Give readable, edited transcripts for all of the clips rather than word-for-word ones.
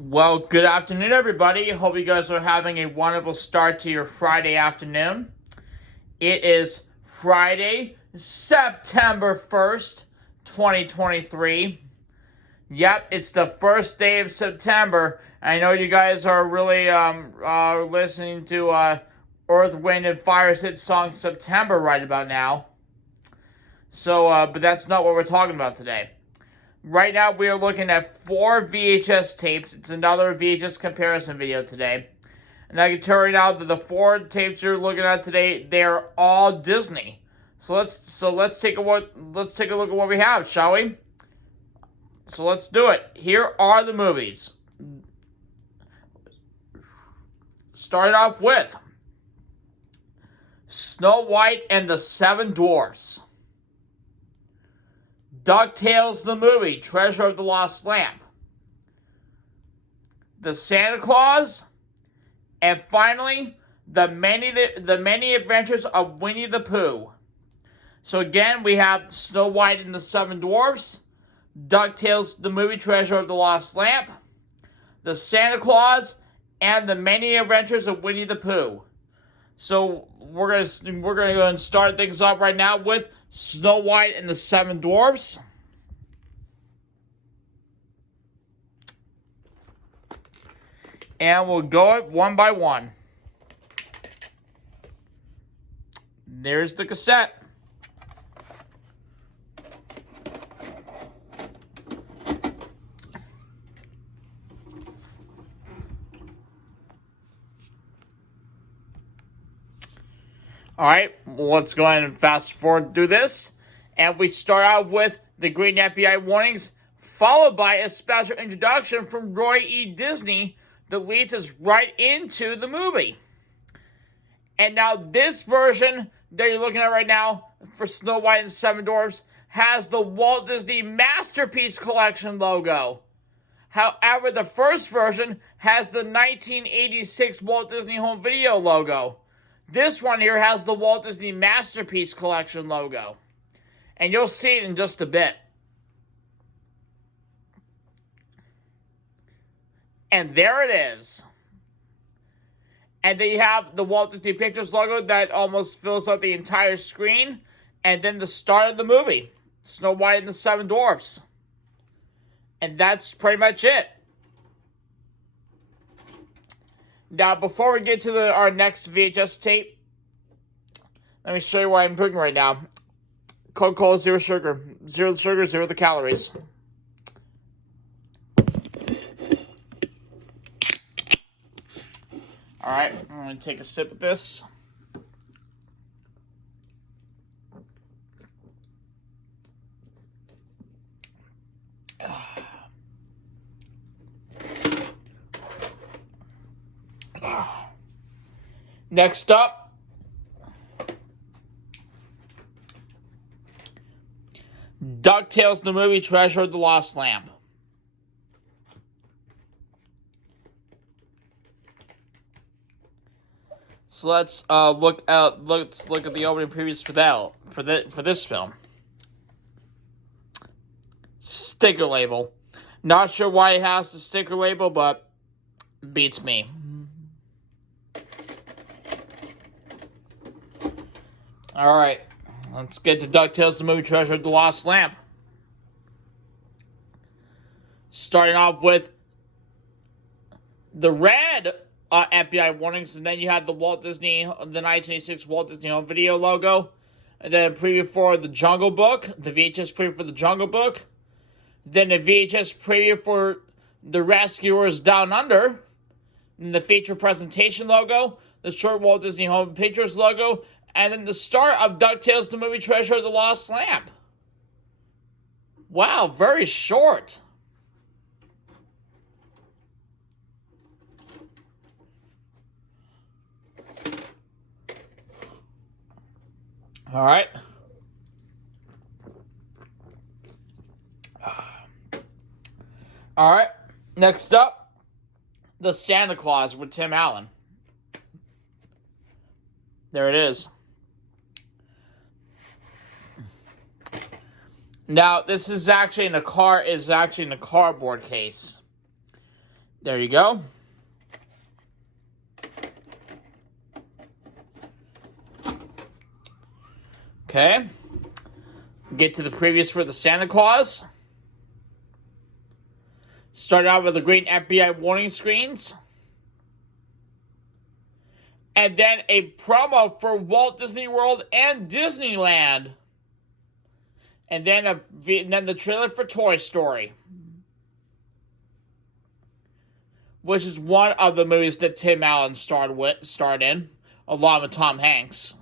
Well, good afternoon, everybody. Hope you guys are having a wonderful start to your Friday afternoon. It is Friday, September 1st, 2023. Yep, it's the first day of September. I know you guys are really listening to Earth, Wind, and Fire's hit song September right about now. But that's not what we're talking about today. Right now, we are looking at 4 VHS tapes. It's another VHS comparison video today. And I can tell you now that the 4 tapes you're looking at today, they're all Disney. So let's take a look at what we have, shall we? So let's do it. Here are the movies. Starting off with Snow White and the Seven Dwarfs. DuckTales the movie, Treasure of the Lost Lamp. The Santa Claus. And finally, the many adventures of Winnie the Pooh. So again, we have Snow White and the Seven Dwarfs, DuckTales the movie, Treasure of the Lost Lamp, the Santa Claus, and the many adventures of Winnie the Pooh. So we're gonna go and start things up right now with Snow White and the Seven Dwarfs. And we'll go it one by one. There's the cassette. Alright, let's go ahead and fast forward through this. And we start out with the Green FBI warnings, followed by a special introduction from Roy E. Disney that leads us right into the movie. And now this version that you're looking at right now for Snow White and the Seven Dwarfs has the Walt Disney Masterpiece Collection logo. However, the first version has the 1986 Walt Disney Home Video logo. This one here has the Walt Disney Masterpiece Collection logo. And you'll see it in just a bit. And there it is. And then you have the Walt Disney Pictures logo that almost fills out the entire screen. And then the start of the movie, Snow White and the Seven Dwarfs. And that's pretty much it. Now, before we get to our next VHS tape, let me show you what I'm cooking right now. Coca-Cola, zero sugar. Zero the sugar, zero the calories. Alright, I'm going to take a sip of this. Next up, DuckTales the movie, Treasure of the Lost Lamp. So let's look at the opening previews for this film. Sticker label. Not sure why it has the sticker label, but beats me. Alright, let's get to DuckTales the movie, Treasure of the Lost Lamp. Starting off with the red FBI warnings, and then you have the 1986 Walt Disney Home Video logo, and then a preview for the Jungle Book, the VHS preview for the Jungle Book, then the VHS preview for the Rescuers Down Under, and the feature presentation logo, the short Walt Disney Home Pictures logo, and then the start of DuckTales the movie, Treasure of the Lost Lamp. Wow, very short. Alright. Alright. Next up, The Santa Claus with Tim Allen. There it is. Now, this is actually in a cardboard case. There you go. Okay. Get to the previews for the Santa Claus. Start out with the green FBI warning screens. And then a promo for Walt Disney World and Disneyland. And then the trailer for Toy Story, which is one of the movies that Tim Allen starred in, along with Tom Hanks.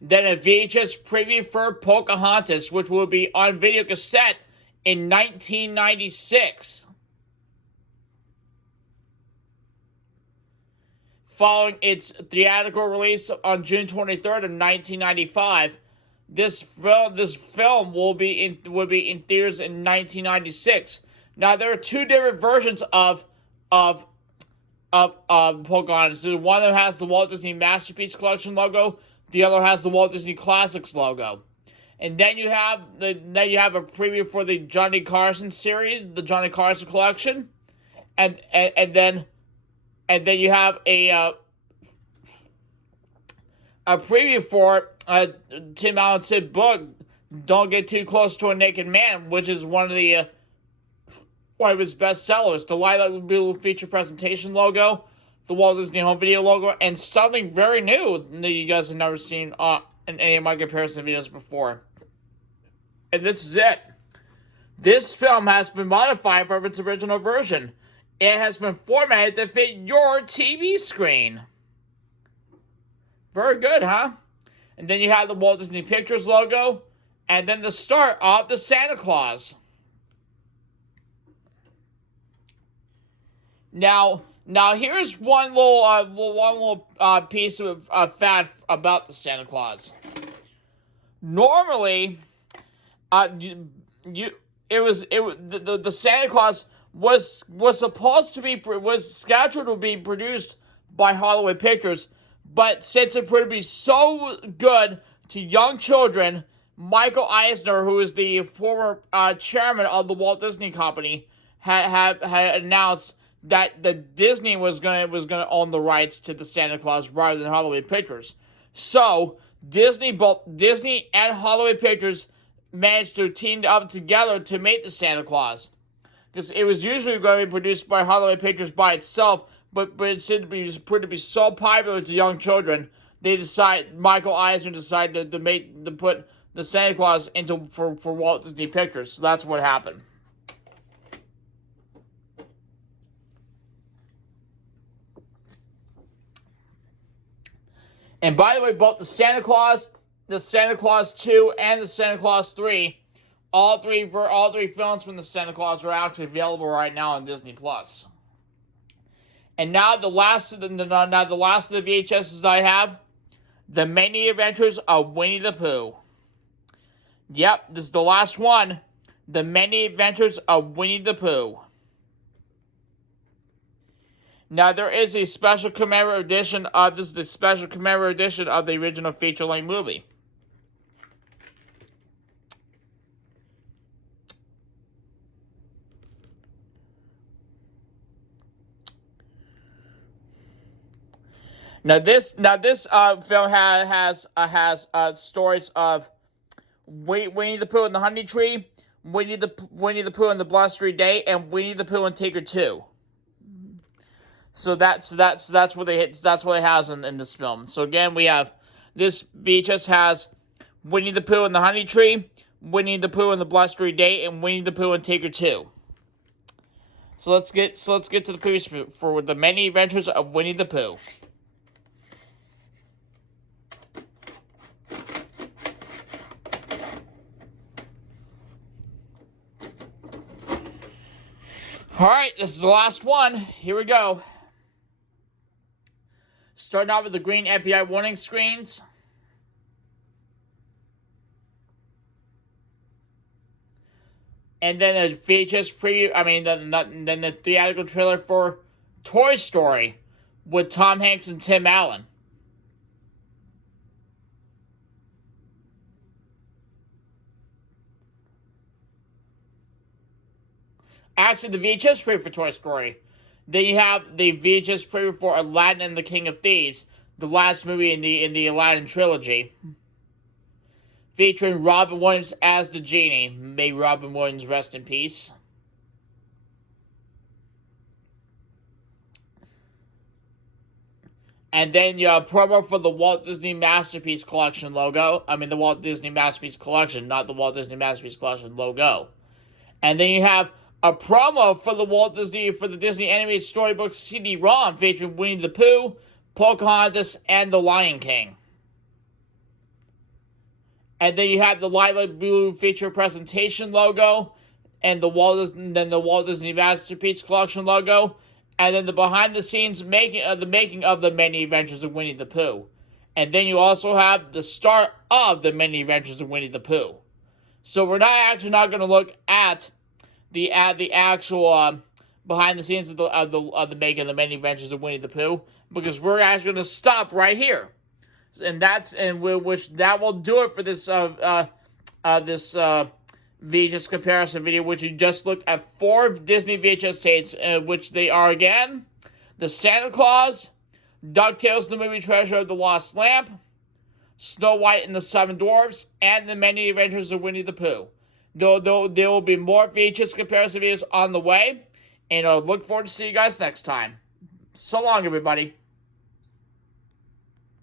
Then a VHS preview for Pocahontas, which will be on video cassette in 1996. Following its theatrical release on June 23rd of 1995, this film will be in theaters in 1996. Now there are two different versions of Pocahontas. One that has the Walt Disney Masterpiece Collection logo. The other has the Walt Disney Classics logo. And then you have a preview for the Johnny Carson series, the Johnny Carson collection, and then you have a preview for Tim Allen's hit book, "Don't Get Too Close to a Naked Man," which is one of his best sellers. The Lilac Blue feature presentation logo, the Walt Disney Home Video logo, and something very new that you guys have never seen in any of my comparison videos before. And this is it. This film has been modified from its original version. It has been formatted to fit your TV screen. Very good, huh? And then you have the Walt Disney Pictures logo, and then the start of the Santa Claus. Now here's one little piece of fact about the Santa Claus. Normally, the Santa Claus was scheduled to be produced by Hollywood Pictures, but since it proved to be so good to young children, Michael Eisner, who is the former chairman of the Walt Disney Company, had announced that the Disney was gonna own the rights to the Santa Claus rather than Hollywood Pictures. So both Disney and Hollywood Pictures managed to team up together to make the Santa Claus, because it was usually going to be produced by Hollywood Pictures by itself, but it seemed to be proved to be so popular to young children, Michael Eisner decided to put the Santa Claus for Walt Disney Pictures. So that's what happened. And by the way, both the Santa Claus 2, and the Santa Claus 3, all three films from the Santa Claus are actually available right now on Disney Plus. And now the last of the VHSs I have, The Many Adventures of Winnie the Pooh. Yep, this is the last one. The Many Adventures of Winnie the Pooh. Now there is a special commemorative edition of the original feature-length movie. Now this film has stories of Winnie the Pooh and the Honey Tree, Winnie the Pooh and the Blustery Day, and Winnie the Pooh and Tigger 2. So that's what it has in this film. So again, we have this VHS has Winnie the Pooh and the Honey Tree, Winnie the Pooh and the Blustery Day, and Winnie the Pooh and Tigger 2. So let's get to the previews for The Many Adventures of Winnie the Pooh. Alright, this is the last one. Here we go. Starting out with the green FBI warning screens. And then a VHS preview, then the theatrical trailer for Toy Story with Tom Hanks and Tim Allen. Actually, the VHS preview for Toy Story. Then you have the VHS preview for Aladdin and the King of Thieves, the last movie in the Aladdin trilogy, featuring Robin Williams as the genie. May Robin Williams rest in peace. And then you have promo for the Walt Disney Masterpiece Collection logo. I mean, the Walt Disney Masterpiece Collection, not the Walt Disney Masterpiece Collection logo. And then you have a promo for the Disney Animated Storybook CD-ROM featuring Winnie the Pooh, Pocahontas, and the Lion King. And then you have the Lilac Blue feature presentation logo, and the Walt Disney Masterpiece Collection logo, and then the behind-the-scenes making of the Many Adventures of Winnie the Pooh. And then you also have the start of the Many Adventures of Winnie the Pooh. So we're not going to look at the actual behind the scenes of the making of the Many Adventures of Winnie the Pooh, because we're actually going to stop right here, and that will do it for this VHS comparison video, which you just looked at 4 Disney VHS tapes, which they are again: the Santa Claus, DuckTales: The Movie Treasure of the Lost Lamp, Snow White and the Seven Dwarfs, and the Many Adventures of Winnie the Pooh. There will be more VHS comparison videos on the way, and I look forward to seeing you guys next time. So long, everybody.